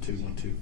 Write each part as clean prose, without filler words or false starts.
7212.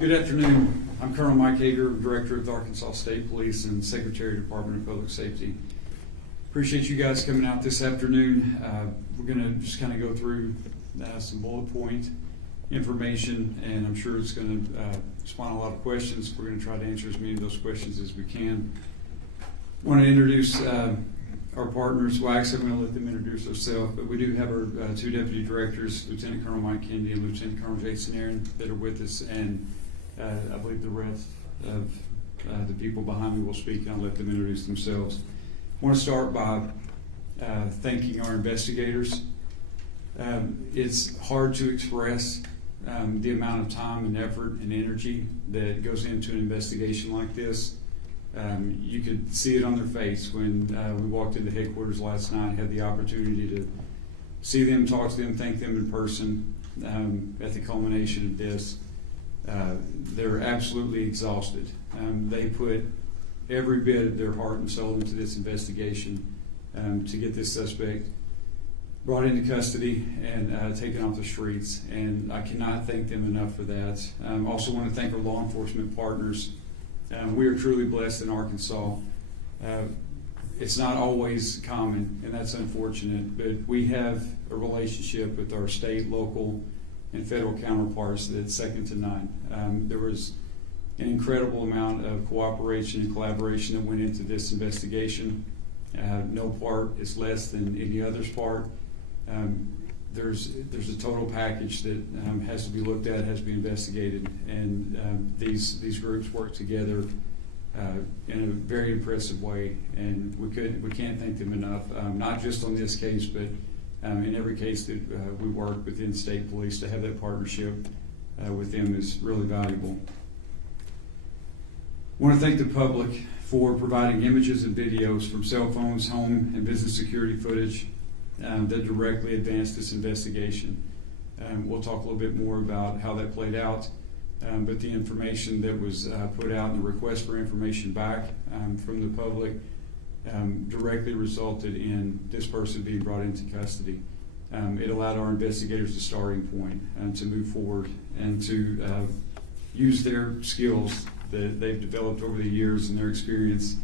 Good afternoon. I'm Colonel Mike Hager, Director of the Arkansas State Police and Secretary, Department of Public Safety. Appreciate you guys coming out this afternoon. We're going to just kind of go through some bullet point information, and I'm sure it's going to spawn a lot of questions. We're going to try to answer as many of those questions as we can. I want to introduce our partners. Well, actually, I'm going to let them introduce themselves, but we do have our two deputy directors, Lieutenant Colonel Mike Kennedy and Lieutenant Colonel Jason Aaron, that are with us, and I believe the rest of the people behind me will speak, and I'll let them introduce themselves. I want to start by thanking our investigators. It's hard to express the amount of time and effort and energy that goes into an investigation like this. You could see it on their face when we walked into headquarters last night, had the opportunity to see them, talk to them, thank them in person at the culmination of this. They're absolutely exhausted. They put every bit of their heart and soul into this investigation to get this suspect brought into custody and taken off the streets, and I cannot thank them enough for that. Also want to thank our law enforcement partners. We are truly blessed in Arkansas. It's not always common, and that's unfortunate, but we have a relationship with our state, local, and federal counterparts that's second to none. There was an incredible amount of cooperation and collaboration that went into this investigation. No part is less than any other's part. There's a total package that has to be looked at, has to be investigated, and these groups work together in a very impressive way, and we can't thank them enough, not just on this case, but in every case that we work within state police. To have that partnership with them is really valuable. I want to thank the public for providing images and videos from cell phones, home, and business security footage that directly advanced this investigation. We'll talk a little bit more about how that played out, but the information that was put out and the request for information back from the public directly resulted in this person being brought into custody. It allowed our investigators a starting point to move forward and to use their skills that they've developed over the years and their experience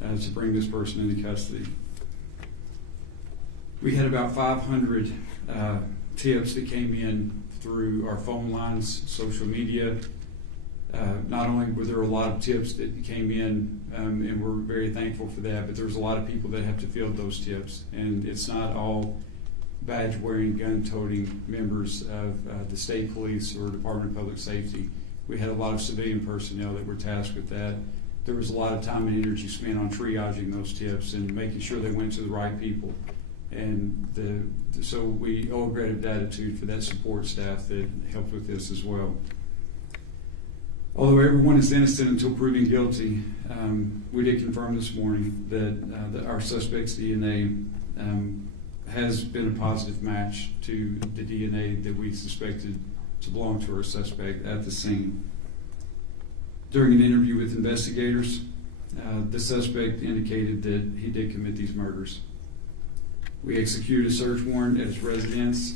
to bring this person into custody. We had about 500 tips that came in through our phone lines, social media. Not only were there a lot of tips that came in, and we're very thankful for that, but there's a lot of people that have to field those tips, and it's not all badge-wearing, gun-toting members of the state police or Department of Public Safety. We had a lot of civilian personnel that were tasked with that. There was a lot of time and energy spent on triaging those tips and making sure they went to the right people. And so we owe a great gratitude for that support staff that helped with this as well. Although everyone is innocent until proven guilty, we did confirm this morning that our suspect's DNA has been a positive match to the DNA that we suspected to belong to our suspect at the scene. During an interview with investigators, the suspect indicated that he did commit these murders. We executed a search warrant at his residence.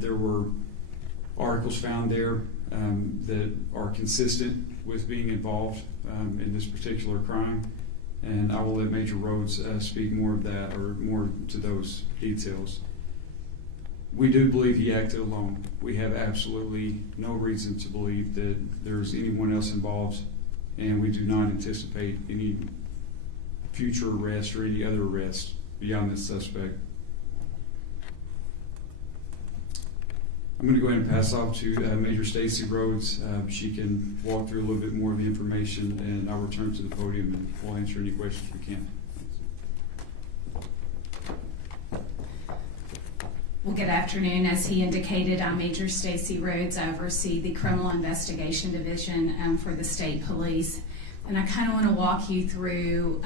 There were articles found there that are consistent with being involved in this particular crime, and I will let Major Rhodes speak more of that or more to those details. We do believe he acted alone. We have absolutely no reason to believe that there's anyone else involved, and we do not anticipate any future arrest or any other arrest beyond this suspect. I'm going to go ahead and pass off to Major Stacy Rhodes. She can walk through a little bit more of the information, and I'll return to the podium and we'll answer any questions we can. Well, good afternoon. As he indicated, I'm Major Stacy Rhodes. I oversee the Criminal Investigation Division for the State Police. And I kind of want to walk you through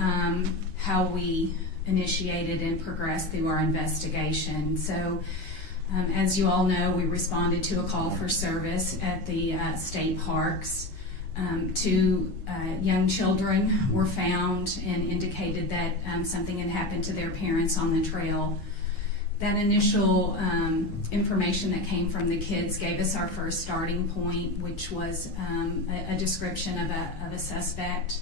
how we initiated and progressed through our investigation. So, as you all know, we responded to a call for service at the state parks. Two young children were found and indicated that something had happened to their parents on the trail. That initial information that came from the kids gave us our first starting point, which was a description of a suspect.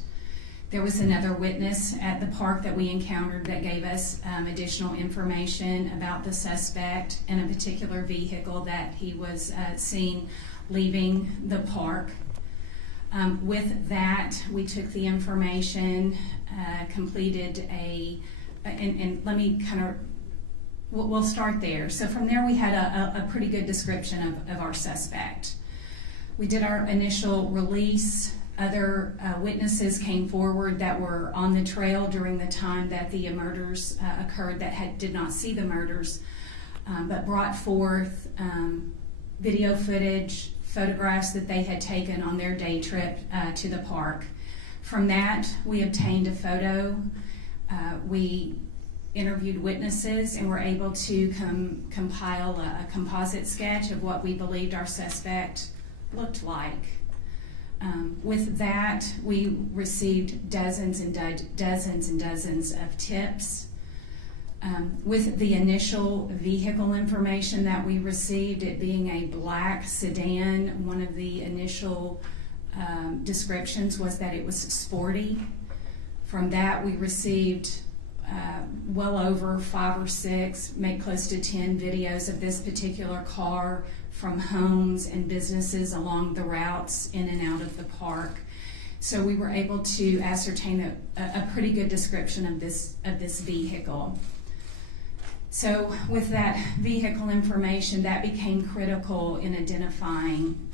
There was another witness at the park that we encountered that gave us additional information about the suspect and a particular vehicle that he was seen leaving the park. With that, we took the information, completed and let me kind of, we'll start there. So from there we had a pretty good description of our suspect. We did our initial release. Other witnesses came forward that were on the trail during the time that the murders occurred that did not see the murders, but brought forth video footage, photographs that they had taken on their day trip to the park. From that, we obtained a photo. We interviewed witnesses and were able to compile a composite sketch of what we believed our suspect looked like. With that, we received dozens and dozens of tips. With the initial vehicle information that we received, it being a black sedan, one of the initial descriptions was that it was sporty. From that, we received well over 5 or 6, maybe close to 10 videos of this particular car from homes and businesses along the routes in and out of the park. So we were able to ascertain a pretty good description of this vehicle. So with that vehicle information, that became critical in identifying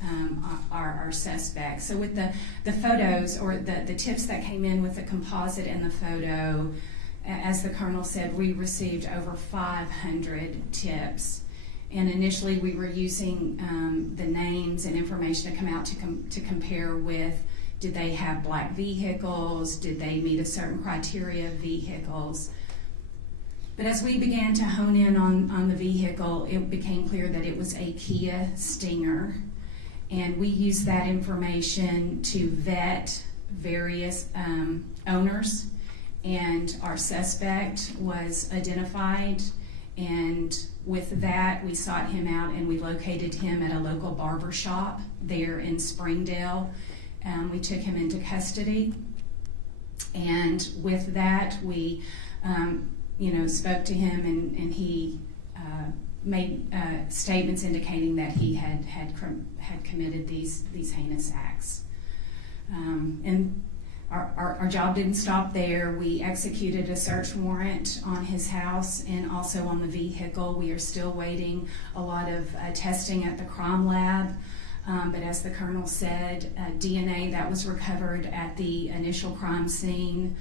our suspect. So with the photos or the tips that came in with the composite and the photo, as the Colonel said, we received over 500 tips. And initially we were using the names and information to come out to compare with, did they have black vehicles? Did they meet a certain criteria of vehicles? But as we began to hone in on the vehicle, it became clear that it was a Kia Stinger. And we used that information to vet various owners. And our suspect was identified, and with that we sought him out and we located him at a local barber shop there in Springdale. We took him into custody, and with that we spoke to him, and he made statements indicating that he had committed these heinous acts. And our job didn't stop there. We executed a search warrant on his house and also on the vehicle. We are still waiting a lot of testing at the crime lab. But as the Colonel said, DNA that was recovered at the initial crime scene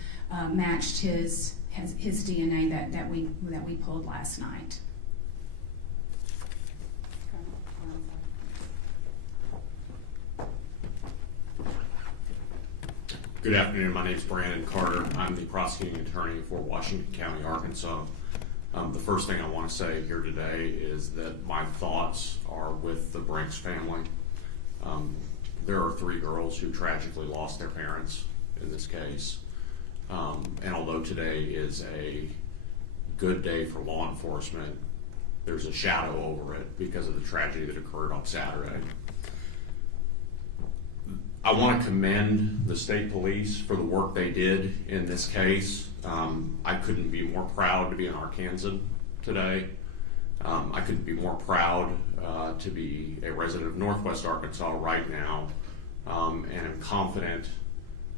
matched his DNA that we pulled last night. Good afternoon. My name is Brandon Carter. I'm the prosecuting attorney for Washington County, Arkansas. The first thing I want to say here today is that my thoughts are with the Brinks family. There are 3 girls who tragically lost their parents in this case. And although today is a good day for law enforcement, there's a shadow over it because of the tragedy that occurred on Saturday. I want to commend the state police for the work they did in this case. I couldn't be more proud to be an Arkansan today. I couldn't be more proud to be a resident of Northwest Arkansas right now, and am confident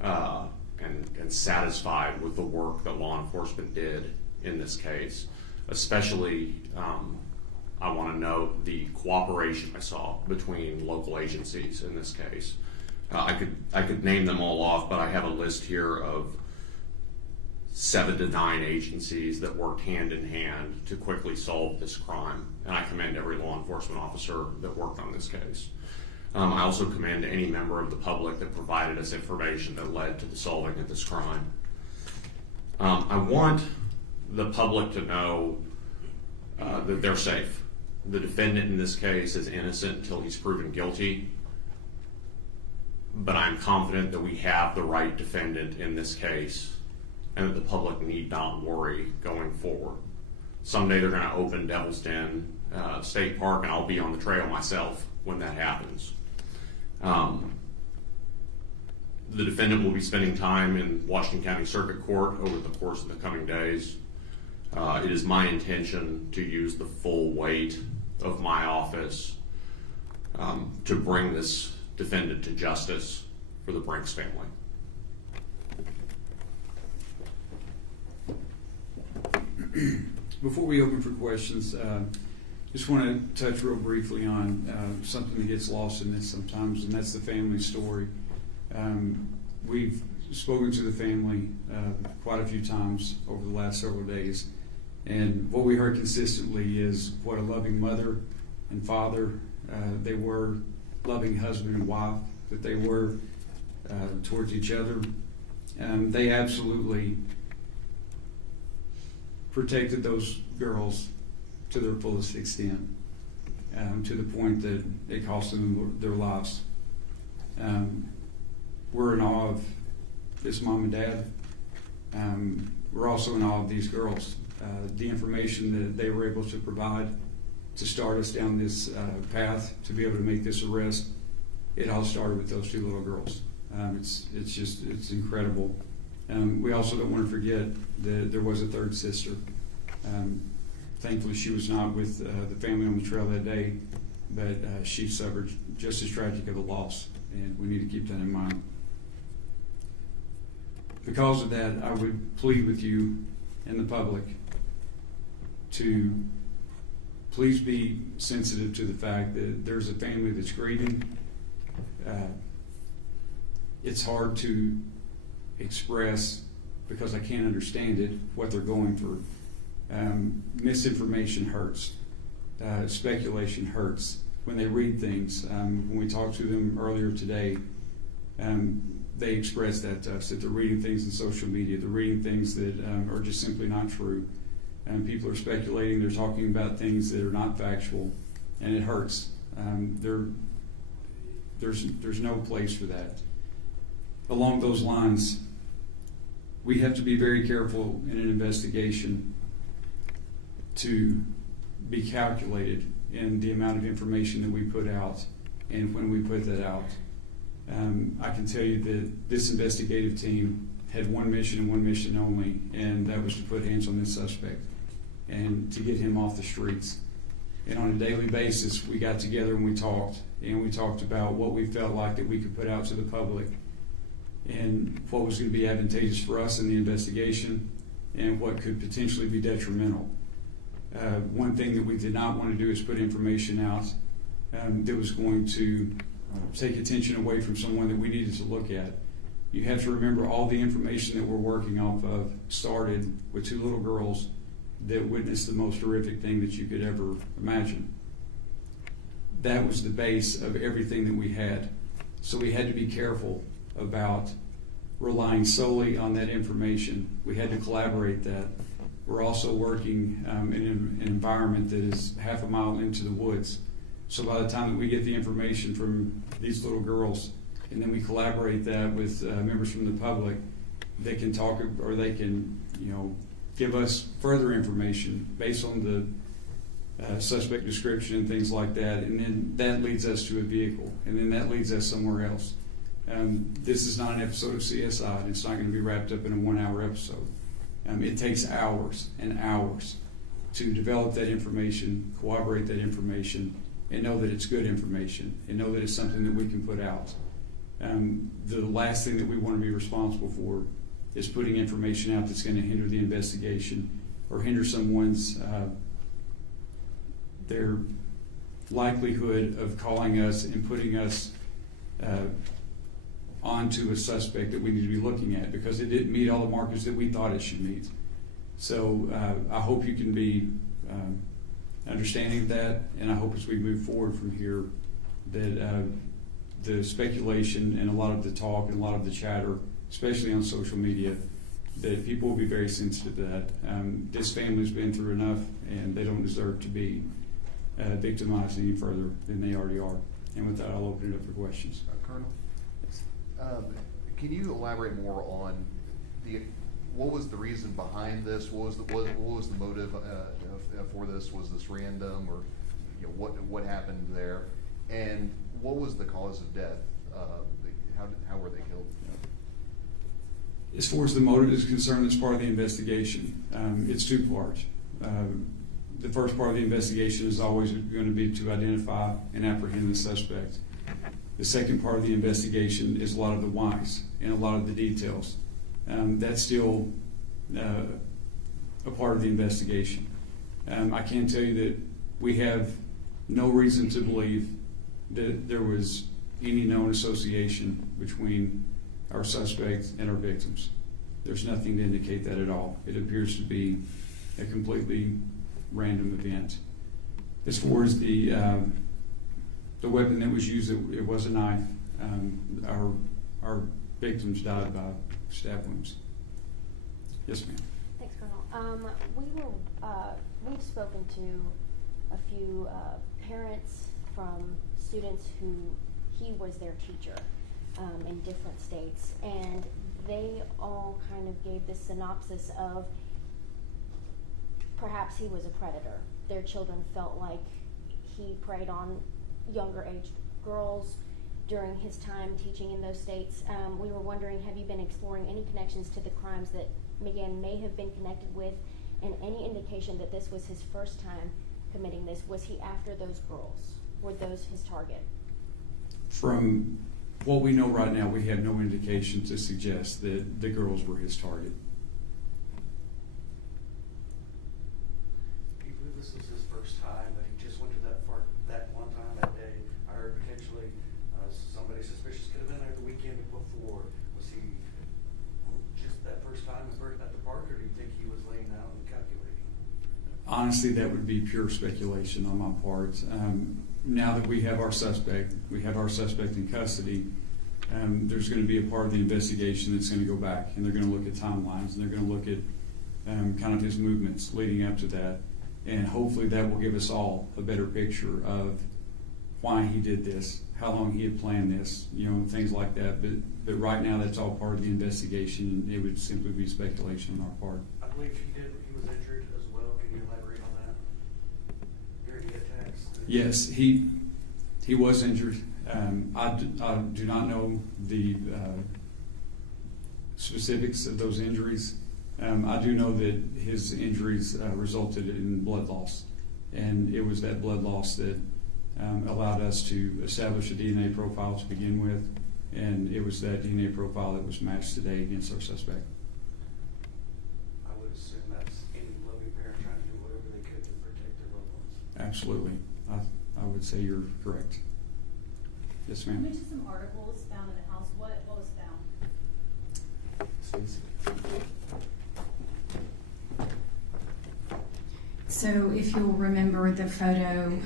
and satisfied with the work that law enforcement did in this case. Especially, I want to note the cooperation I saw between local agencies in this case. I could name them all off, but I have a list here of 7 to 9 agencies that worked hand in hand to quickly solve this crime, and I commend every law enforcement officer that worked on this case. I also commend any member of the public that provided us information that led to the solving of this crime. I want the public to know that they're safe. The defendant in this case is innocent until he's proven guilty. But I'm confident that we have the right defendant in this case and that the public need not worry going forward. Someday they're going to open Devil's Den State Park, and I'll be on the trail myself when that happens. The defendant will be spending time in Washington County Circuit Court over the course of the coming days. It is my intention to use the full weight of my office to bring this defendant to justice for the Brinks family. Before we open for questions, just want to touch real briefly on something that gets lost in this sometimes, and that's the family story. We've spoken to the family quite a few times over the last several days, and what we heard consistently is what a loving mother and father they were, loving husband and wife that they were towards each other. They absolutely protected those girls to their fullest extent, to the point that it cost them their lives. We're in awe of this mom and dad. We're also in awe of these girls. The information that they were able to provide to start us down this path to be able to make this arrest, it all started with those two little girls. It's incredible. We also don't want to forget that there was a third sister. Thankfully, she was not with the family on the trail that day, but she suffered just as tragic of a loss, and we need to keep that in mind. Because of that, I would plead with you and the public to please be sensitive to the fact that there's a family that's grieving. It's hard to express, because I can't understand it, what they're going through. Misinformation hurts. Speculation hurts. When they read things, when we talked to them earlier today, they expressed that to us, that they're reading things in social media, they're reading things that are just simply not true. People are speculating, they're talking about things that are not factual, and it hurts. There's no place for that. Along those lines, we have to be very careful in an investigation to be calculated in the amount of information that we put out and when we put that out. I can tell you that this investigative team had one mission and one mission only, and that was to put hands on this suspect and to get him off the streets. And on a daily basis, we got together and we talked about what we felt like that we could put out to the public and what was going to be advantageous for us in the investigation and what could potentially be detrimental. One thing that we did not want to do is put information out that was going to take attention away from someone that we needed to look at. You have to remember all the information that we're working off of started with two little girls that witnessed the most horrific thing that you could ever imagine. That was the base of everything that we had. So we had to be careful about relying solely on that information. We had to collaborate that. We're also working in an environment that is half a mile into the woods. So by the time that we get the information from these little girls, and then we collaborate that with members from the public, they can talk, or they can, give us further information based on the suspect description and things like that, and then that leads us to a vehicle, and then that leads us somewhere else. This is not an episode of CSI, and it's not going to be wrapped up in a 1-hour episode. It takes hours and hours to develop that information, corroborate that information, and know that it's good information, and know that it's something that we can put out. The last thing that we want to be responsible for is putting information out that's going to hinder the investigation or hinder someone's their likelihood of calling us and putting us onto a suspect that we need to be looking at, because it didn't meet all the markers that we thought it should meet. So I hope you can be understanding of that, and I hope as we move forward from here that the speculation and a lot of the talk and a lot of the chatter, especially on social media, that people will be very sensitive to that. This family's been through enough, and they don't deserve to be victimized any further than they already are. And with that, I'll open it up for questions. Colonel, can you elaborate more on what was the reason behind this? What was the motive for this? Was this random, or what happened there? And what was the cause of death? How were they killed? As far as the motive is concerned, it's part of the investigation. It's two parts. The first part of the investigation is always going to be to identify and apprehend the suspect. The second part of the investigation is a lot of the whys and a lot of the details. That's still a part of the investigation. I can tell you that we have no reason to believe that there was any known association between our suspect and our victims. There's nothing to indicate that at all. It appears to be a completely random event. As far as the weapon that was used, it was a knife. Our victims died by stab wounds. Yes, ma'am. Thanks, Colonel. We've spoken to a few parents from students who he was their teacher in different states, and they all kind of gave this synopsis of perhaps he was a predator. Their children felt like he preyed on younger age girls during his time teaching in those states. We were wondering, have you been exploring any connections to the crimes that McGann may have been connected with, and any indication that this was his first time committing this? Was he after those girls? Were those his target? From what we know right now, we have no indication to suggest that the girls were his target. He believed this was his first time, that he just went to that one time that day. I heard potentially somebody suspicious could have been there the weekend before. Was he just that first time at the park, or do you think he was laying out and calculating? Honestly, that would be pure speculation on my part. Now that we have our suspect in custody, there's going to be a part of the investigation that's going to go back, and they're going to look at timelines, and they're going to look at kind of his movements leading up to that, and hopefully that will give us all a better picture of why he did this, how long he had planned this, things like that. But right now, that's all part of the investigation. It would simply be speculation on our part. I believe he was injured as well. Can you elaborate on that? During the attacks? Yes, he was injured. I do not know the specifics of those injuries. I do know that his injuries resulted in blood loss, and it was that blood loss that allowed us to establish a DNA profile to begin with, and it was that DNA profile that was matched today against our suspect. I would assume that's any loving parent trying to do whatever they could to protect their loved ones. Absolutely. I would say you're correct. Yes, You ma'am. mentioned some articles found in the house. What was found? So if you'll remember the photo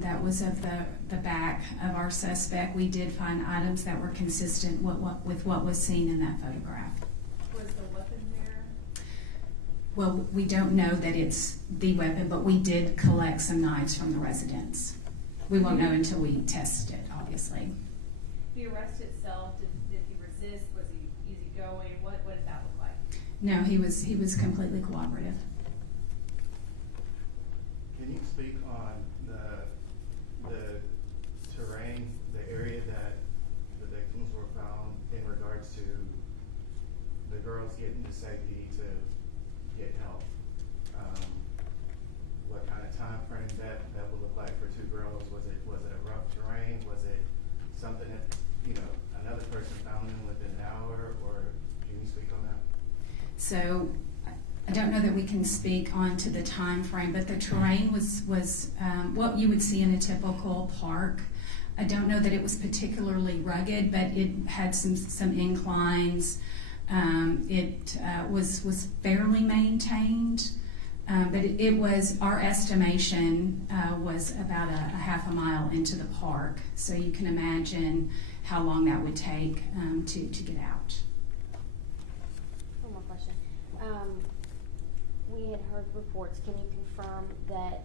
that was of the back of our suspect, we did find items that were consistent with what was seen in that photograph. Was the weapon there? Well, we don't know that it's the weapon, but we did collect some knives from the residence. We won't know until we test it, obviously. The arrest itself, did he resist? Was he easygoing? What did that look like? No, he was completely cooperative. Can you speak on the terrain, the area that the victims were found in regards to the girls getting to safety to get help? What kind of time frame that would look like for two girls? Was it a rough terrain? Was it something that another person found them within an hour? Or can you speak on that? So I don't know that we can speak on to the time frame, but the terrain was what you would see in a typical park. I don't know that it was particularly rugged, but it had some inclines. It was fairly maintained, but it was, our estimation was about a half a mile into the park. So you can imagine how long that would take to get out. One more question. We had heard reports. Can you confirm that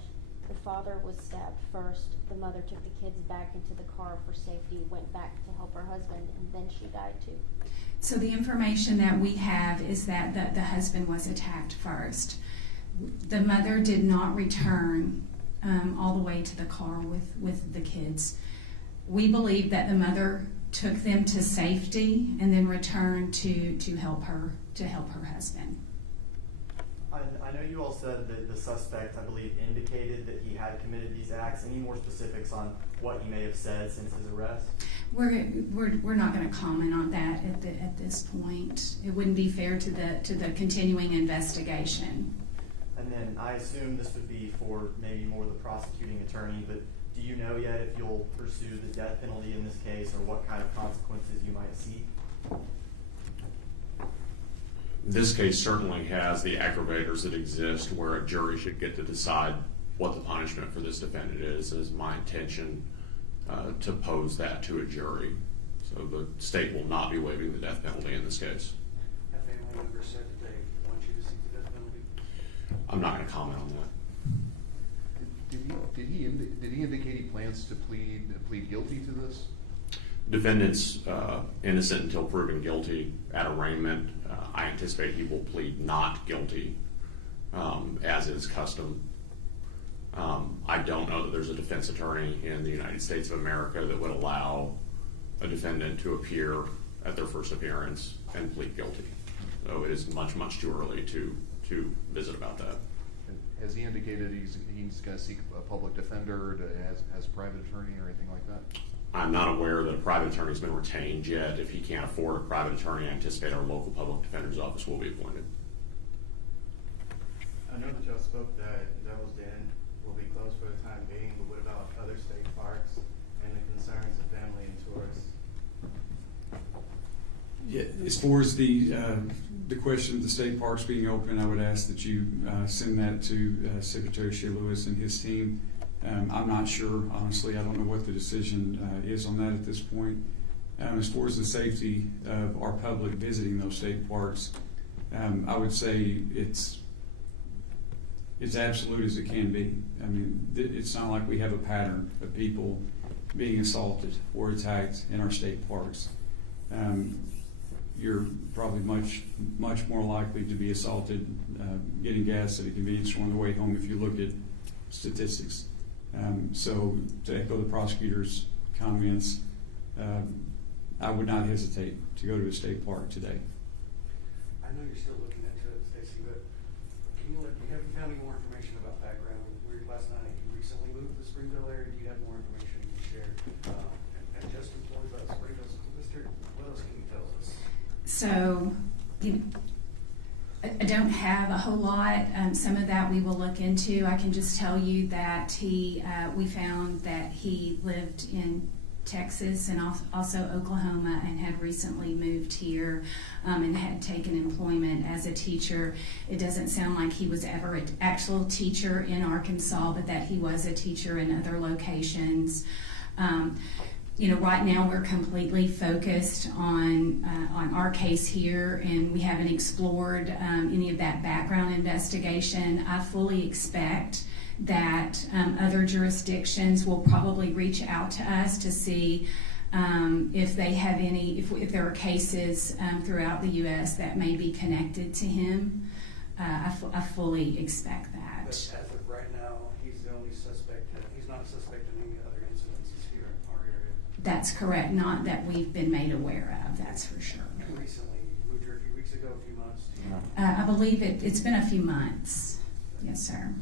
The father was stabbed first. The mother took the kids back into the car for safety, went back to help her husband, and then she died too. So the information that we have is that the husband was attacked first. The mother did not return all the way to the car with the kids. We believe that the mother took them to safety and then returned to help her husband. I know you all said that the suspect, I believe, indicated that he had committed these acts. Any more specifics on what he may have said since his arrest? We're not going to comment on that at this point. It wouldn't be fair to the continuing investigation. And then I assume this would be for maybe more the prosecuting attorney, but do you know yet if you'll pursue the death penalty in this case, or what kind of consequences you might seek? This case certainly has the aggravators that exist where a jury should get to decide what the punishment for this defendant is. It is my intention to pose that to a jury. So the state will not be waiving the death penalty in this case. Have family members said that they want you to seek the death penalty? I'm not going to comment on that. Did he indicate he plans to plead guilty to this? Defendant's innocent until proven guilty at arraignment. I anticipate he will plead not guilty, as is custom. I don't know that there's a defense attorney in the United States of America that would allow a defendant to appear at their first appearance and plead guilty. So it is much, much too early to visit about that. Has he indicated he's going to seek a public defender, has a private attorney or anything like that? I'm not aware that a private attorney has been retained yet. If he can't afford a private attorney, I anticipate our local public defender's office will be appointed. I know that y'all spoke that Devil's Den will be closed for the time being, but what about other state parks and the concerns of family and tourists? Yeah, as far as the question of the state parks being open, I would ask that you send that to Secretary Shea Lewis and his team. I'm not sure, honestly. I don't know what the decision is on that at this point. As far as the safety of our public visiting those state parks, I would say it's absolute as it can be. I mean, it's not like we have a pattern of people being assaulted or attacked in our state parks. You're probably much more likely to be assaulted getting gas at a convenience store on the way home if you look at statistics. So to echo the prosecutor's comments, I would not hesitate to go to a state park today. I know you're still looking into it, Stacy, but have you found any more information about background? Last night you recently moved to the Springville area. Do you have more information you can share? And just employed by the Springville School District. What else can you tell us? So, I don't have a whole lot. Some of that we will look into. I can just tell you that we found that he lived in Texas and also Oklahoma and had recently moved here and had taken employment as a teacher. It doesn't sound like he was ever an actual teacher in Arkansas, but that he was a teacher in other locations. Right now we're completely focused on our case here, and we haven't explored any of that background investigation. I fully expect that other jurisdictions will probably reach out to us to see if they have any, if there are cases throughout the U.S. that may be connected to him. I fully expect that. But as of right now, he's the only suspect. He's not a suspect in any other incidences here in our area. That's correct. Not that we've been made aware of. That's for sure. Recently, moved here a few weeks ago, a few months. I believe it's been a few months. Yes, sir.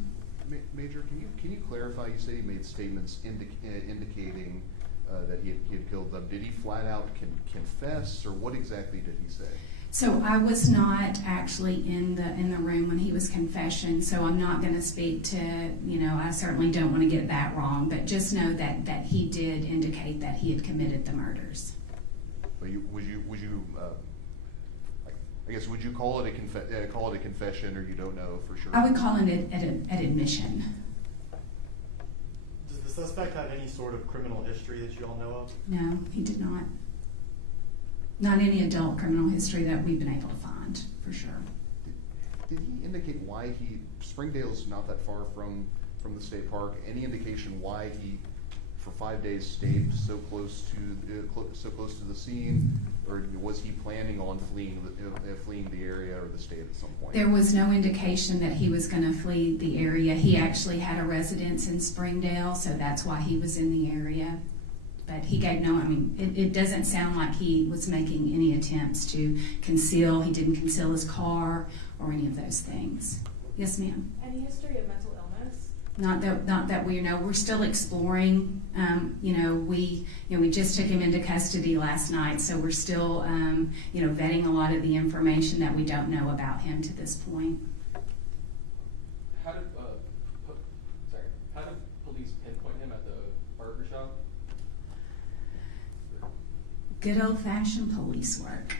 Major, can you clarify? You said he made statements indicating that he had killed them. Did he flat out confess, or what exactly did he say? So I was not actually in the room when he was confession, so I'm not going to speak to, I certainly don't want to get that wrong, but just know that he did indicate that he had committed the murders. But would you call it a confession, or you don't know for sure? I would call it an admission. Does the suspect have any sort of criminal history that you all know of? No, he did not. Not any adult criminal history that we've been able to find, for sure. Did he indicate why Springdale's not that far from from the state park? Any indication why he, for 5 days, stayed so close to the scene, or was he planning on fleeing the area or the state at some point? There was no indication that he was going to flee the area. He actually had a residence in Springdale, so that's why he was in the area. But he gave no, it doesn't sound like he was making any attempts to conceal. He didn't conceal his car or any of those things. Yes, ma'am? Any history of mental illness? Not that we know. We're still exploring. We just took him into custody last night, so we're still, vetting a lot of the information that we don't know about him to this point. How did police pinpoint him at the barber shop? Good old-fashioned police work.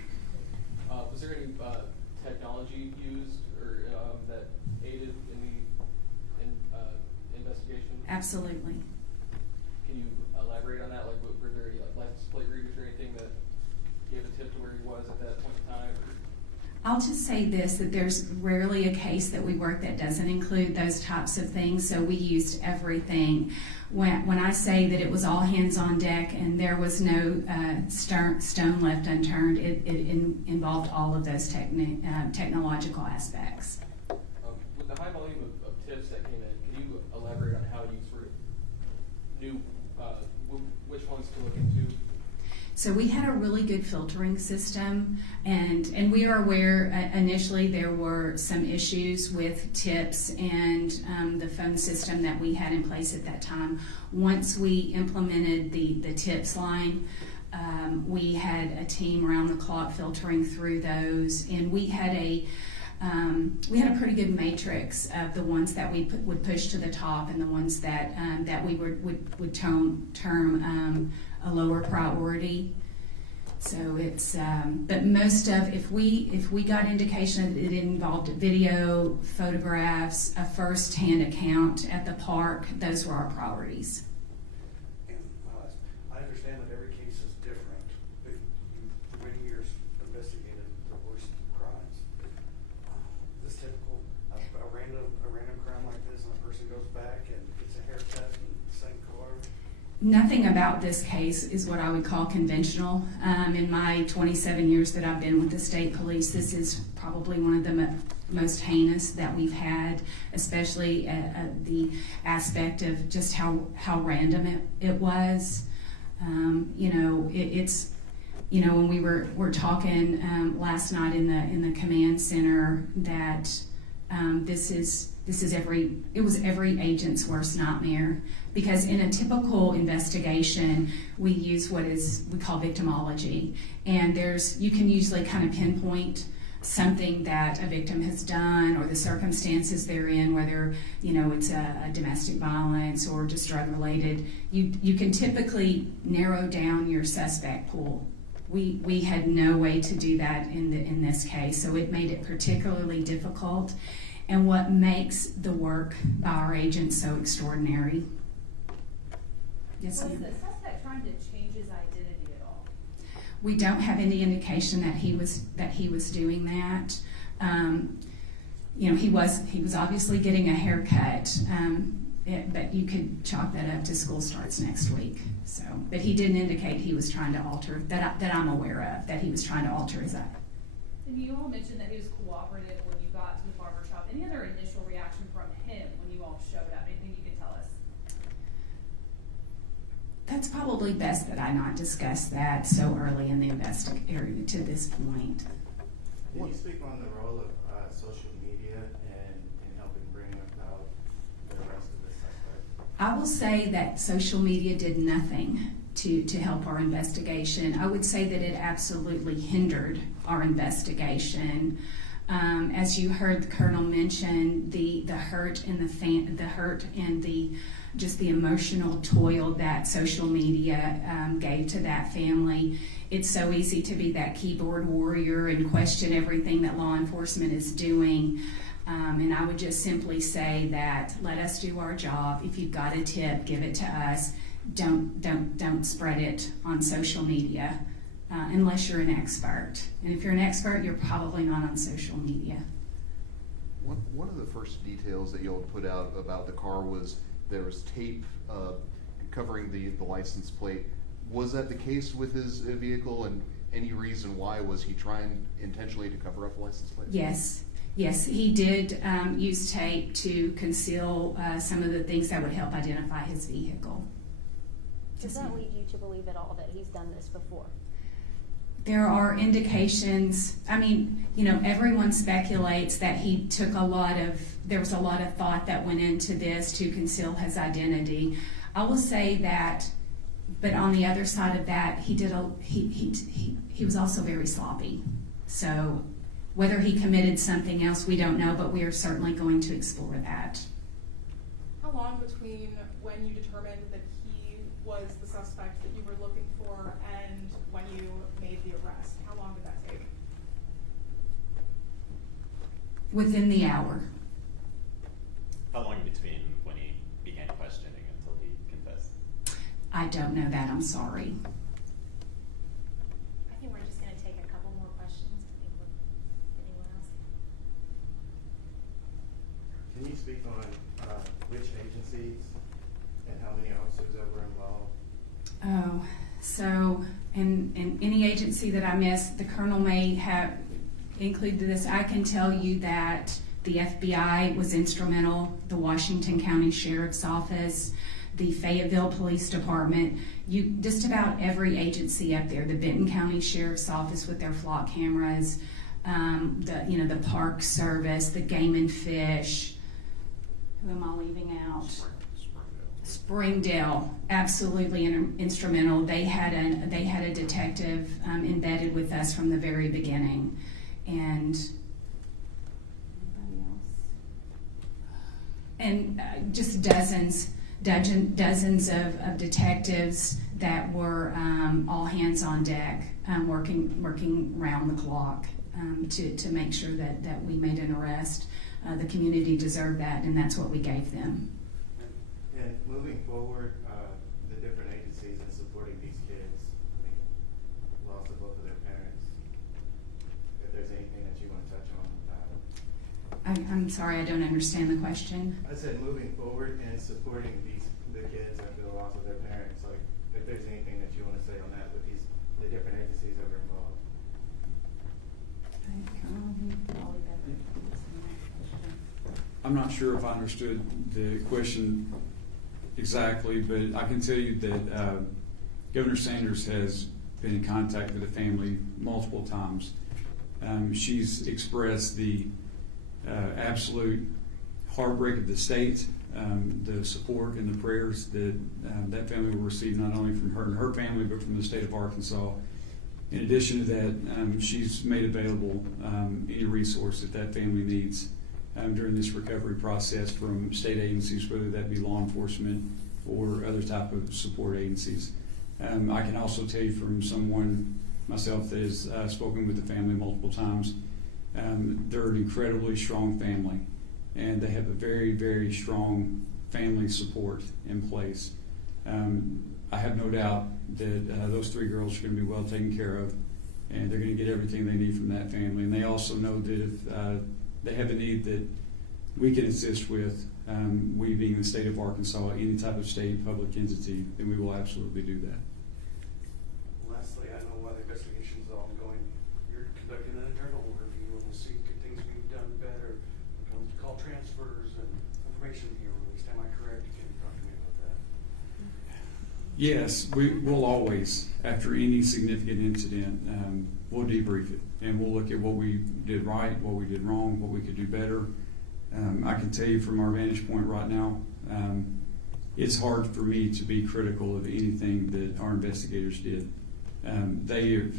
Was there any technology used or that aided in the investigation? Absolutely. Can you elaborate on that? Like, were there any license plate readers or anything that gave a tip to where he was at that point in time? I'll just say this, that there's rarely a case that we work that doesn't include those types of things, so we used everything. When I say that it was all hands on deck and there was no stone left unturned, it involved all of those technological aspects. With the high volume of tips that came in, can you elaborate on how you sort of knew which ones to look into? So we had a really good filtering system, and we are aware initially there were some issues with tips and the phone system that we had in place at that time. Once we implemented the tips line, we had a team around the clock filtering through those, and we had a pretty good matrix of the ones that we would push to the top and the ones that we would term a lower priority. So it's, but most of, if we got indication that it involved video, photographs, a first-hand account at the park, those were our priorities. And I understand that every case is different, but you, for many years, investigated the worst crimes. This typical, a random crime like this, and a person goes back and gets a haircut in the same car. Nothing about this case is what I would call conventional. In my 27 years that I've been with the state police, this is probably one of the most heinous that we've had, especially the aspect of just how random it was. It's when we were talking last night in the command center that it was every agent's worst nightmare, because in a typical investigation we use what we call victimology, and you can usually kind of pinpoint something that a victim has done or the circumstances they're in, whether it's a domestic violence or just drug related. You can typically narrow down your suspect pool. We had no way to do that in this case, so it made it particularly difficult, and what makes the work by our agents so extraordinary. Yes, Was ma'am. the suspect trying to change his identity at all? We don't have any indication that he was doing that. He was obviously getting a haircut, but you could chalk that up to school starts next week. So, but he didn't indicate he was trying to alter that I'm aware of, that he was trying to alter his identity. And you all mentioned that he was cooperative when you got to the barber shop. Any other initial reaction from him when you all showed up? Anything you can tell us? That's probably best that I not discuss that so early in the investigation to this point. Can you speak on the role of social media in helping bring about the arrest of the suspect? I will say that social media did nothing to help our investigation. I would say that it absolutely hindered our investigation. As you heard the Colonel mention, the hurt and the just the emotional toil that social media gave to that family. It's so easy to be that keyboard warrior and question everything that law enforcement is doing. And I would just simply say that let us do our job. If you've got a tip, give it to us. Don't spread it on social media unless you're an expert. And if you're an expert, you're probably not on social media. One of the first details that y'all put out about the car was there was tape covering the license plate. Was that the case with his vehicle, and any reason why? Was he trying intentionally to cover up the license plate? Yes, he did use tape to conceal some of the things that would help identify his vehicle. Does that lead you to believe at all that he's done this before? There are indications, everyone speculates that there was a lot of thought that went into this to conceal his identity. I will say that, but on the other side of that, he was also very sloppy. So whether he committed something else, we don't know, but we are certainly going to explore that. How long between when you determined that he was the suspect that you were looking for and when you made the arrest? How long did that take? Within the hour. How long between when he began questioning until he confessed? I don't know that, I'm sorry. I think we're just gonna take a couple more questions. Anyone else? Can you speak on which agencies and how many officers that were involved? Oh, so in any agency that I missed, the colonel may have included this. I can tell you that the FBI was instrumental, the Washington County Sheriff's Office, the Fayetteville Police Department, just about every agency up there, the Benton County Sheriff's Office with their flock cameras, the Park Service, the Game and Fish. Who am I leaving out? Springdale, absolutely instrumental. They had a detective embedded with us from the very beginning, and anybody else? And just dozens of detectives that were all hands on deck, working round the clock to make sure that we made an arrest. The community deserved that, and that's what we gave them. And moving forward, the different agencies in supporting these kids, loss of both of their parents, if there's anything that you want to touch on with that. I'm sorry, I don't understand the question. I said moving forward and supporting the kids after the loss of their parents, like if there's anything that you want to say on that with the different agencies that were involved. I'm not sure if I understood the question exactly, but I can tell you that Governor Sanders has been in contact with the family multiple times. She's expressed the absolute heartbreak of the state, the support and the prayers that that family will receive, not only from her and her family, but from the state of Arkansas. In addition to that, she's made available any resource that family needs during this recovery process from state agencies, whether that be law enforcement or other type of support agencies. I can also tell you from someone myself that has spoken with the family multiple times, they're an incredibly strong family, and they have a very, very strong family support in place. I have no doubt that those three girls are going to be well taken care of, and they're going to get everything they need from that family. And they also know that if they have a need that we can assist with, we being the state of Arkansas, any type of state public entity, then we will absolutely do that. Lastly, I know while the investigation is ongoing, you're conducting an internal review and we'll see things we've done better. We'll call transfers and information being released. Am I correct? Can you talk to me about that? Yes, we will always, after any significant incident, we'll debrief it, and we'll look at what we did right, what we did wrong, what we could do better. I can tell you from our vantage point right now, it's hard for me to be critical of anything that our investigators did. They have,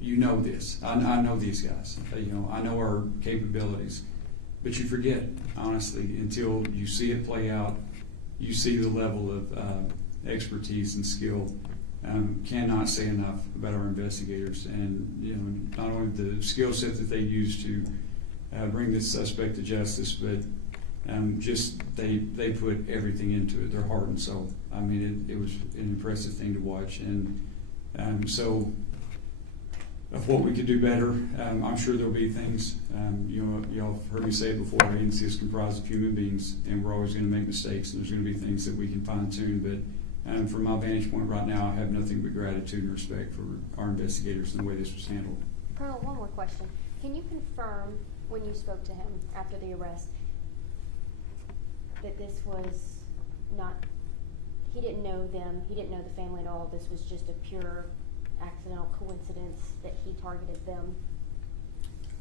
you know this, I know these guys, I know our capabilities, but you forget, honestly, until you see it play out. You see the level of expertise and skill. Cannot say enough about our investigators, and not only the skill set that they use to bring this suspect to justice, but just they put everything into it, their heart and soul. I mean, it was an impressive thing to watch, and so of what we could do better. I'm sure there'll be things, y'all have heard me say it before, our agency is comprised of human beings, and we're always going to make mistakes, and there's going to be things that we can fine tune, but from my vantage point right now, I have nothing but gratitude and respect for our investigators and the way this was handled. Colonel, one more question. Can you confirm when you spoke to him after the arrest that this was not, he didn't know them, he didn't know the family at all, this was just a pure accidental coincidence that he targeted them?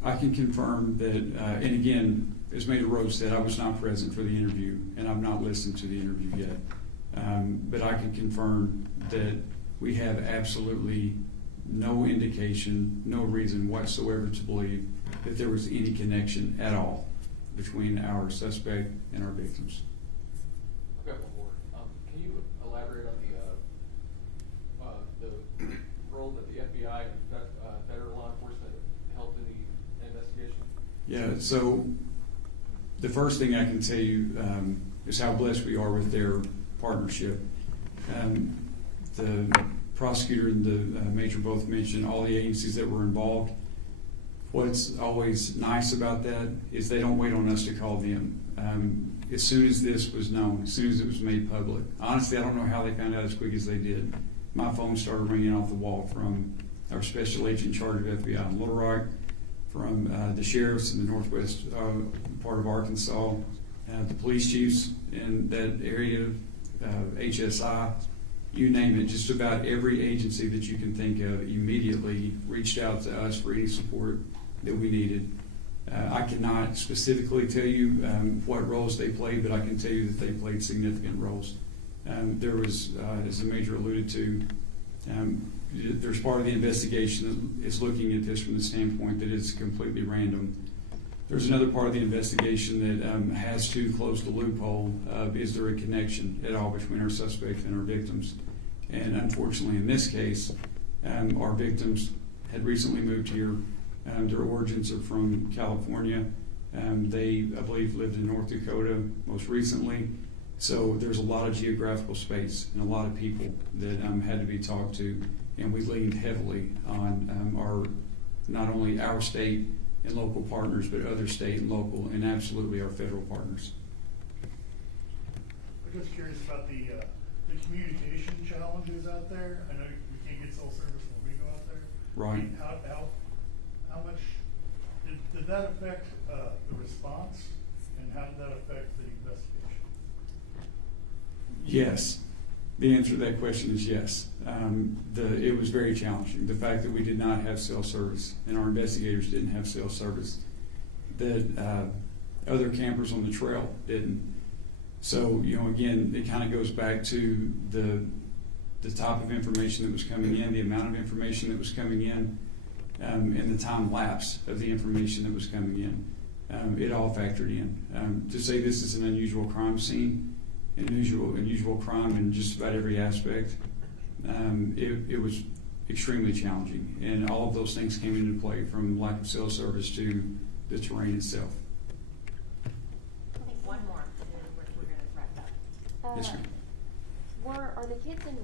I can confirm that, and again, as Major Rose said, I was not present for the interview, and I've not listened to the interview yet. But I can confirm that we have absolutely no indication, no reason whatsoever to believe that there was any connection at all between our suspect and our victims. I've got one more. Can you elaborate on the role that the FBI and federal law enforcement helped in the investigation? Yeah, so the first thing I can tell you is how blessed we are with their partnership. The prosecutor and the major both mentioned all the agencies that were involved. What's always nice about that is they don't wait on us to call them. As soon as this was known, as soon as it was made public, honestly, I don't know how they found out as quick as they did. My phone started ringing off the wall from our special agent in charge of FBI in Little Rock, from the sheriffs in the northwest part of Arkansas, the police chiefs in that area, HSI, you name it, just about every agency that you can think of immediately reached out to us for any support that we needed. I cannot specifically tell you what roles they played, but I can tell you that they played significant roles. There was, as the Major alluded to, there's part of the investigation that is looking at this from the standpoint that it's completely random. There's another part of the investigation that has to close the loophole of is there a connection at all between our suspect and our victims. And unfortunately in this case, our victims had recently moved here. Their origins are from California. They, I believe, lived in North Dakota most recently. So there's a lot of geographical space and a lot of people that had to be talked to. And we leaned heavily on our, not only our state and local partners, but other state and local, and absolutely our federal partners. I'm just curious about the communication challenges out there. I know we can't get cell service when we go out there. Right. How much did that affect the response, and how did that affect the investigation? Yes. The answer to that question is yes. It was very challenging. The fact that we did not have cell service and our investigators didn't have cell service, that other campers on the trail didn't. So, again, it kind of goes back to the type of information that was coming in, the amount of information that was coming in, and the time lapse of the information that was coming in. It all factored in. To say this is an unusual crime scene, unusual crime in just about every aspect, it was extremely challenging. And all of those things came into play, from lack of cell service to the terrain itself. I think one more, and then we're going to wrap up. Yes, ma'am. Are the kids in